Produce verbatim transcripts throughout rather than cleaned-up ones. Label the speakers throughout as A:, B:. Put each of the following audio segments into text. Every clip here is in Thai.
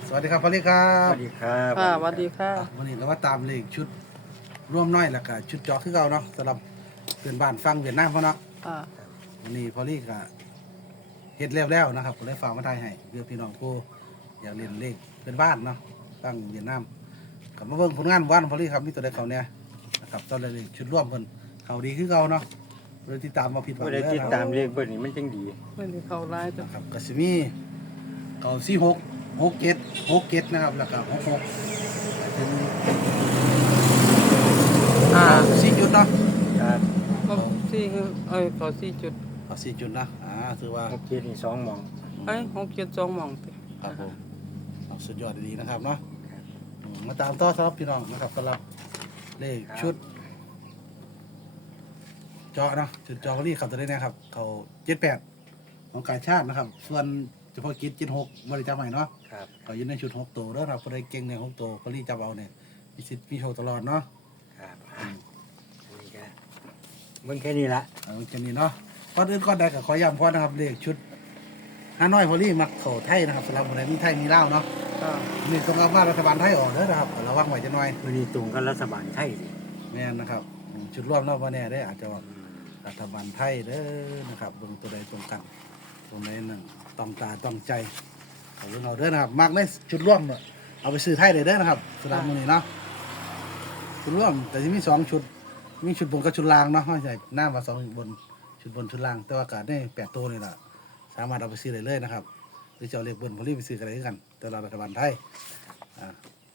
A: สวัสดีครับพอลี่ครั
B: ส
A: บ
B: วัสดีครับ
C: ค่ะสวัสดีค่ะ
A: วันนี้เราว่าตามเลขชุดร่วมน้อยแล้วก็ชุดจอคือเก่าเนาะสำหรับเพื่อนบ้านฟังเวียดนามเขาเนาะ
C: ค่ะ
A: วันนี้พอลี่ก็เฮ็ดแล้วแล้วนะครับก็เลยฝากมาถ่ายให้เพื่อพี่น้องผู้อยากเรียนเลขเพื่อนบ้านเนาะฟังเวียดนามกลับมาเบิ่งผลงานวันพอลี่ครับมีตัวใดเขาเนี่ยนะครับตอนเลขชุดร่วมเพิ่นเขาดีคือเก่าเนาะเลยติดตามมาผิดหวัง
B: ผู้ใดติดตามเรียกเบอร์นี้มันจังดี
C: ไม่ได้เข้าไลน์จ้ะ
A: นะครับก็สิมีเก่าสี่หกหกเจ็ดหกเจ็ดนะครับแล้วก็หกหกถึง
C: อ่า
A: สี่จุดเนาะ
B: ครับ
C: ก็สี่คือเอ้ยเขาสี่จุด
A: เอาสี่จุดนะอ่าถือว่า
B: หกเจ็ดนี่สองหมอง
C: เอ้ยหกเจ็ดสองหมองติ
A: ครับผมเอาสุดยอดดีๆนะครับเนาะอืมมาตามต่อสำหรับพี่น้องนะครับสำหรับเลขชุดเจาะเนาะชุดเจาะรีขับตัวได้นะครับ เขาเจ็ดแปดของกายชาตินะครับ ส่วนเฉพาะกิจเจ็ดหกบริจาคใหม่เนาะ
B: ครับ
A: เขาอยืนในชุดหกตัวแล้วครับผู้ใดเก่งในหกตัวเขารีจับเอาเนี่ยมีสิทธิ์มีโชว์ตลอดเนาะ
B: ครับอ่ะอันนี้ก็เบิ่งแค่นี้ละ
A: เอาแค่นี้เนาะก่อนอื่นก่อนใดก็ขอย้ำพอนะครับเลขชุดฮานอยพอลี่มักเขาไทยนะครับสำหรับคนใดมีไทยมีเล่าวเนาะ
C: ค่ะ
A: นี่ตรงกับว่ารัฐบาลไทยออกเด้อนะครับระวังไว้จะหน่อย
B: วันนี้ตรงกับรัฐบาลไทยดิ
A: แม่นนะครับอืมชุดร่วมเนาะว่าแน่ได้ออาจจะว่า
B: อืม
A: รัฐบาลไทยเด้อนะครับเบิ่งตัวใดตรงกันตรงใดนั่นต้องตาต้องใจเอาเรื่องเอาเด้อนะครับมักในชุดร่วมเนี่ยเอาไปซื้อไทยเลยเด้อนะครับสำหรับมื้อนี้เนาะชุดร่วมแต่ที่มีสองชุดมีชุดบนกับชุดล่างเนาะไม่ใช่หน้าว่าสองชุดบนชุดบนชุดล่างแต่ว่าการได้แปดตัวนี่แหละสามารถเอาไปซื้อได้เลยนะครับหรือจะเอาเลขบนพอลี่ไปซื้อกันได้คือกัน แต่เรารัฐบาลไทยอ่า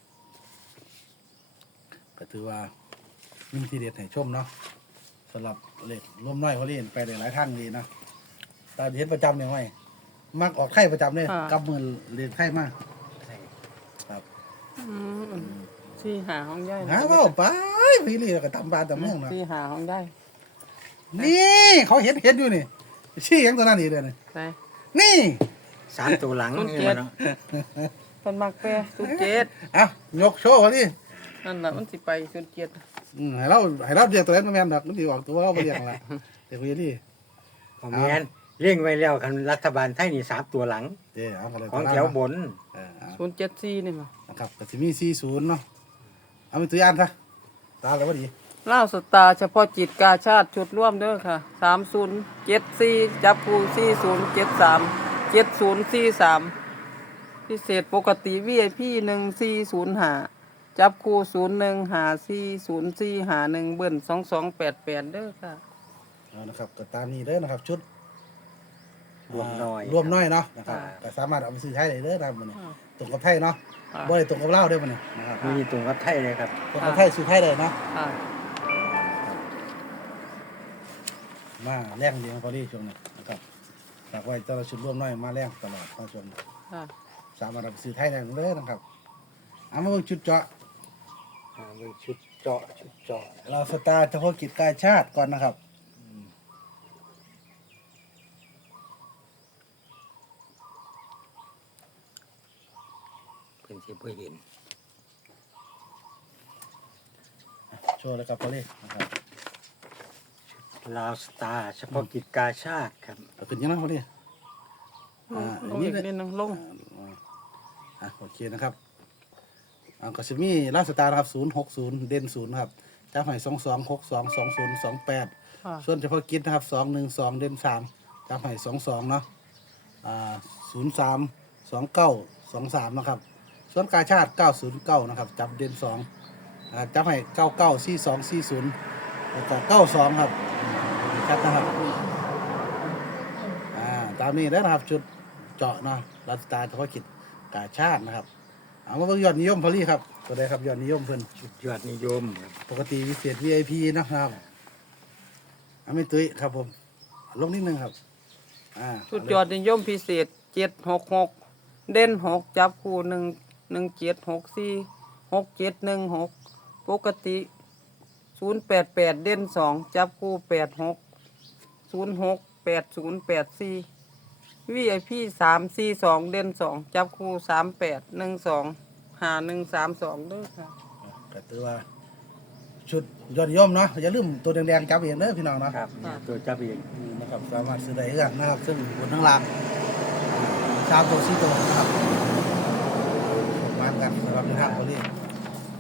A: ก็ถือว่ามีทีเด็ดให้ชมเนาะสำหรับเลขร่วมน้อยพอลี่ไปได้หลายทางดีนะตาเห็นประจำเนี่ยไว้มักออกไข่ประจำเลยกับมือเรียนไข่มาก
B: ใช่
A: ครับ
C: อืมสี่หาห้องย่อย
A: หาเว่าไปพี่ลี่แล้วก็ตำบานตำเมืองเนาะ
C: สี่หาห้องย่อย
A: นี่เขาเห็นเห็นอยู่นี่ชี้อยังตัวนั้นอีกเลยนี่
C: ไป
A: นี่
B: สามตัวหลัง
C: ต้น
B: นี่
C: เจ็
B: มั
C: ด
B: นเนาะ
C: เป็นมักแปรสุดเจ็ด
A: เอายกโชว์พอลี่
C: นั่นแหละมันสิไปสุดเจ็ด
A: อืมให้เราให้เราเรียกตัวนั้นมาแม่นดอกมันสิออกตัวเราบ่เรียกละแต่พี่ลี่
B: ของแมนเลี้ยงไว้แล้วคันรัฐบาลไทยนี่สามตัวหลัง
A: เด้เอากันเลย
B: ของแถวบน
A: เออเอา
C: ศูนย์เจ็ดสี่นี่มา
A: นะครับก็สิมีสี่ศูนย์เนาะเอาเป็นตัวอย่างซะตาแล้วบ่ดี
C: ล่าวสตาร์เฉพาะจิตกาชาติชุดร่วมเด้อค่ะสามศูนย์เจ็ดสี่จับคูสี่ศูนย์เจ็ดสามเจ็ดศูนย์สี่สามพิเศษปกติวีไอพีหนึ่งสี่ศูนย์หาจับคู่ศูนย์หนึ่งหาสี่ศูนย์สี่หาหนึ่งเบิ้ลสองสองแปดแปดเด้อค่ะ
A: เอานะครับก็ตามนี้เด้อนะครับชุด
B: รวมน้อย
A: รวมน้อยเนาะนะครับ
C: อ่า
A: ก็สามารถเอาไปซื้อไทยได้เด้อนะครับมื้อนี้
C: อ่า
A: ตรงกับไทยเนาะ
C: อ่า
A: บ่ได้ตรงกับลาวเด้อมื้อนี้นะครับ
B: วันนี้ตรงกับไทยเลยครับ
A: ตรงกับไทยซื้อไทยได้เนาะ
C: ค่ะ
A: มาแรงเดียวพอดีช่วงนี้นะครับฝากไว้แต่ละชุดรวมน้อยมาแรงตลอดเข้าช่วงนี้
C: ค่ะ
A: สามารถเอาไปซื้อไทยได้เด้อนะครับเอามาเบิ่งชุดเจาะ
B: อ่าเบิ่งชุดเจาะชุดเจาะ
A: เราสตาร์เฉพาะกิจกายชาติก่อนนะครับ
B: เพิ่นสิบ่เห็น
A: โชว์เลยครับพอลี่นะครับ
B: ลาวสตาร์เฉพาะกิจกาชาติครับ
A: เอาขึ้นยังไงพอลี่
C: ล
A: อ่าง
C: ล
A: อัน
C: ง
A: นี้
C: อีก
A: เลย
C: นิดนึงลง
A: อ่าอ่ะโอเคนะครับอ่าก็จะมีลาสตาร์นะครับศูนย์หกศูนย์เด่นศูนย์ครับจ้าหอยสองสองหกสองสองศูนย์สองแปด
C: ค่ะ
A: ส่วนเฉพาะกิจนะครับสองหนึ่งสองเด่นสามจ้าหอยสองสองเนาะอ่าศูนย์สามสองเก้าสองสามนะครับส่วนกาชาติเก้าศูนย์เก้านะครับจับเด่นสองอ่าจับให้เก้าเก้าสี่สองสี่ศูนย์แล้วก็เก้าสองครับครับนะครับอ่าตามนี้แล้วนะครับชุดเจาะเนาะลาสตาร์เฉพาะกิจกาชาตินะครับเอามาเบิ่งยอดนิยมพอลี่ครับตัวใดครับยอดนิยมเพิ่น
B: ชุดยอดนิยมครับ
A: ปกติวิเศษ วี ไอ พี นะครับอาไม่ตุ้ยครับผมลงนิดนึงครับอ่า
C: ชุดยอดนิยมพิเศษเจ็ดหกหกเด่นหกจับคู่หนึ่งหนึ่งเจ็ดหกสี่หกเจ็ดหนึ่งหกปกติศูนย์แปดแปดเด่นสองจับคู่แปดหกศูนย์หกแปดศูนย์แปดสี่วีไอพีสามสี่สองเด่นสองจับคู่สามแปดหนึ่งสองหาหนึ่งสามสองด้วยค่ะ
A: ก็ถือว่า ชุดยอดนิยมเนาะอย่าลืมตัวแดงๆจับเองเด้อพี่น้องเนาะ
B: ครับเนี่ยตัวจับเอง
A: อืมนะครับสามารถซื้อได้กันนะครับ ซึ่งบนทั้งรางอ่าสามตัวสี่ตัวนะครับ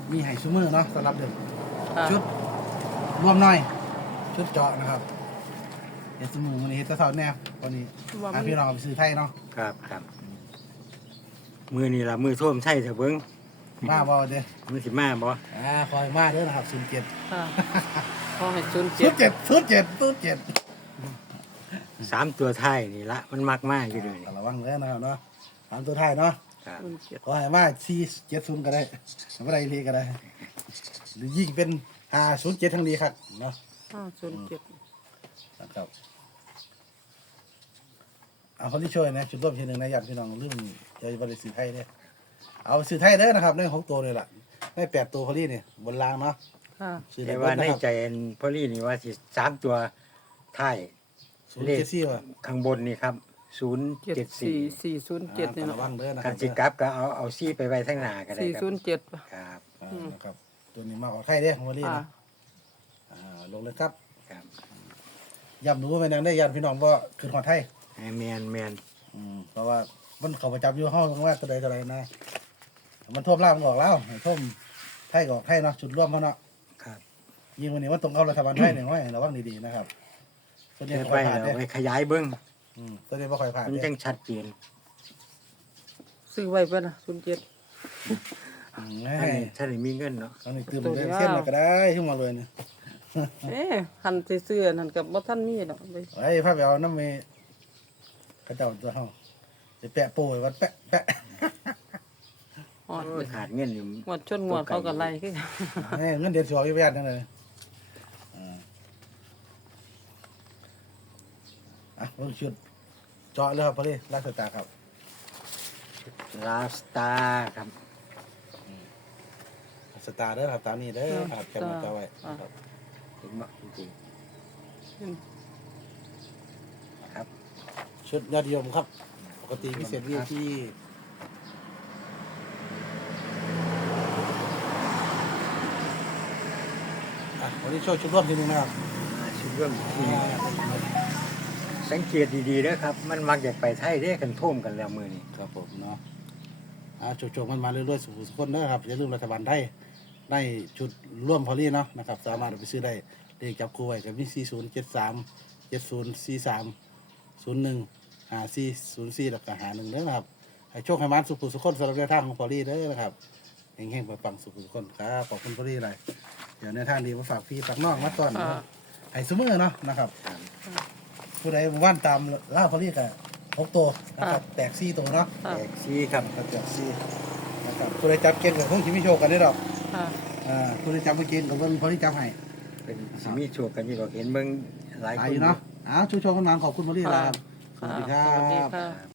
A: มีให้ซูมือเนาะสำหรับเด็ก
C: ค่ะ
A: ชุดรวมหน่อย ชุดเจาะนะครับเฮ็ดซูมือวันนี้เฮ็ดแตะเท่าแนววันนี้
C: ว่า
A: อ่ะ
C: มัน
A: พี่น้องเอาไปซื้อไทยเนาะ
B: ครับครับมือนี่ละมือท่วมใช่เถอะเบิ้ง
A: มาบ่เด้อ
B: มือสิมาบ่
A: อ่าคอยมาเด้อนะครับศูนย์เจ็ด
C: ค่ะขอให้ศูนย์
A: ศู
C: เจ็
A: น
C: ด
A: ย์เจ็ดศูนย์เจ็ดศูนย์เจ็ด
B: สามตัวท้ายนี่ละมันมักมากอยู่เลย
A: ระวังเลยนะครับเนาะตามตัวไทายเนาะ
B: ครับ
C: ศูนย์เจ็ด
A: ขอให้มาสี่เจ็ดศูนย์ก็ได้ไม่ได้เลขก็ได้ หรือยิ่งเป็นห้าศูนย์เจ็ดทั้งดีครับเนาะ
C: ห้าศูนย์เจ็ด
A: นะครับเอาคนที่ช่วยนะจุดร่วมทีหนึ่งนะญาติพี่น้องเรื่องจะบริสุทธิ์ไทยเนี่ยเอาสื่อไทยเด้อนะครับในหกตัวเลยล่ะในแปดตัวพอดีเนี่ยบนรางเนาะ
C: ค่ะ
A: สื่อ
B: แต่
A: ได้
B: ว่า
A: เบิด
B: ใน
A: นะครับ
B: ใจอันพอลี่นี่ว่าสิสามตัวท้าย
A: ศูนย์เจ็ดสี่ว่ะ
B: ข้างบนนี่ครับศูนย์
C: เจ็ด
B: เจ็ด
C: สี่
B: สี่
C: สี่ศูนย์เจ็ดนี่
A: อ่า
C: เนาะ
A: ระวังเด้อนะค
B: กั
A: รั
B: น
A: บ
B: สิกลับก็เอาเอาซี่ไปไว้ทั้งหน้าก็ได้
C: สี่
B: ครั
C: ศู
B: บ
C: นย์เจ็ด
B: ครับ
A: อ่านะครับตัวนี้มากกว่าไทยเด้อของพอดี
C: ค่ะ
A: นะอ่าลงเลยครับ
B: ครับ
A: ย้ำหนูไปนังได้ญาติพี่น้องว่าคือของไทย
B: ให้แมนแมน
A: อืมเพราะว่ามันเขาประจำอยู่ห้องตรงแรกตัวใดตัวใดนะ มันท่วมล่างมันออกแล้วให้ท่วมไทยก็ออกไทยเนาะจุดร่วมเขาเนาะ
B: ครับ
A: ยิงวันนี้ว่าตรงกับรัฐบาลไทยหนึ่งไว้ระวังดีๆนะครับตัวนี้
B: เฮ็ด
A: ค่อ
B: ไว้
A: ยผ่าน
B: แล้ว
A: เนี่ย
B: ไปขยายเบิ้ง
A: อืมตัวนี้ไม่ค่อยผ่าน
B: มัน
A: เนี่ย
B: จังชัดเจน
C: ซื้อไว้เพื่อนนะศูนย์เจ็ด
A: อืม
B: ถ้า
A: ให้
B: ได้ถ้าได้มีเงินเนาะ
A: ตอนนี้ตื่น
C: ตัว
A: เต้
C: เดี
A: น
C: ยว
A: เข้มมาก็ได้ขึ้นมาเลยเนี่ย
C: เอ๊ะหันสิเสื้อนั่นกับบ่ท่านมีดอกไป
A: ไอ้ภาพไปเอาน้ำเมย์กระเจ้าตัวเขาจะแปะโป้ยวัดแปะแปะ
C: ฮอด
B: โอ้ยขาดเงินอยู่
C: งวดชนงวดเขาก็ไล่คือกัน
A: ให้เงินเดือนสวยอยู่ประหยัดนั่นเลยอ่าอ่ะเพิ่งชุดเจาะเลยครับพอดีรักสตาร์ครับ
B: ลาสตาร์ครับ
A: สตาร์เด้อครับตามนี้เด้อครับแคปมาจอไว้ครับ
B: ถึงมากจริงๆครับ
A: ชุดยอดนิยมครับ ปกติพิเศษวีที่อ่ะวันนี้โชว์ชุดร่วมทีนึงนะครับ
B: อ่าชุดเรื่องที่สังเกตดีๆนะครับ มันมักอยากไปไทยเด้กันท่วมกันแล้วมือนี้
A: ครับผมเนาะอ่าโชว์ๆมันมาเรื่อยๆสู่สุขคนนะครับอย่าลืมรัฐบาลไทยได้ชุดร่วมพอลี่เนาะนะครับสามารถเอาไปซื้อได้เลขจับคู่ไว้กับมีสี่ศูนย์เจ็ดสามเจ็ดศูนย์สี่สามศูนย์หนึ่งหาสี่ศูนย์สี่แล้วก็หาหนึ่งเด้อนะครับให้โชคให้มันสุขสุขคนสำหรับแนวทางของพอลี่เด้อนะครับเฮงๆปังๆสุขสุขคนครับขอบคุณพอลี่หลายเดี๋ยวแนวทางดีมาฝากพี่ฝากน้องมาตอน
C: อ่า
A: ให้สมือเนาะนะครับผู้ใดว่านตามล่าพอลี่กับหกตัวนะครับแตกสี่ตัวเนาะ
C: ค่ะ
B: แตกซี่ครับ
A: ครับแตกสี่นะครับผู้ใดจับเก่งกับคงชิมิโชคกันได้หรอก
C: ค่ะ
A: อ่าผู้ใดจับไม่เก่งกับเบิ่งพอลี่จับให้
B: เป็นสิมีโชคกันอยู่ดอกเห็นเบิ่งหลาย
A: หลา
B: ค
A: ย
B: น
A: อยู่เนาะอ้าวชูโชคกันมาขอบคุณพอลี่ครับสวัสดีครั
C: สวัสดี
A: บ
C: ค่ะ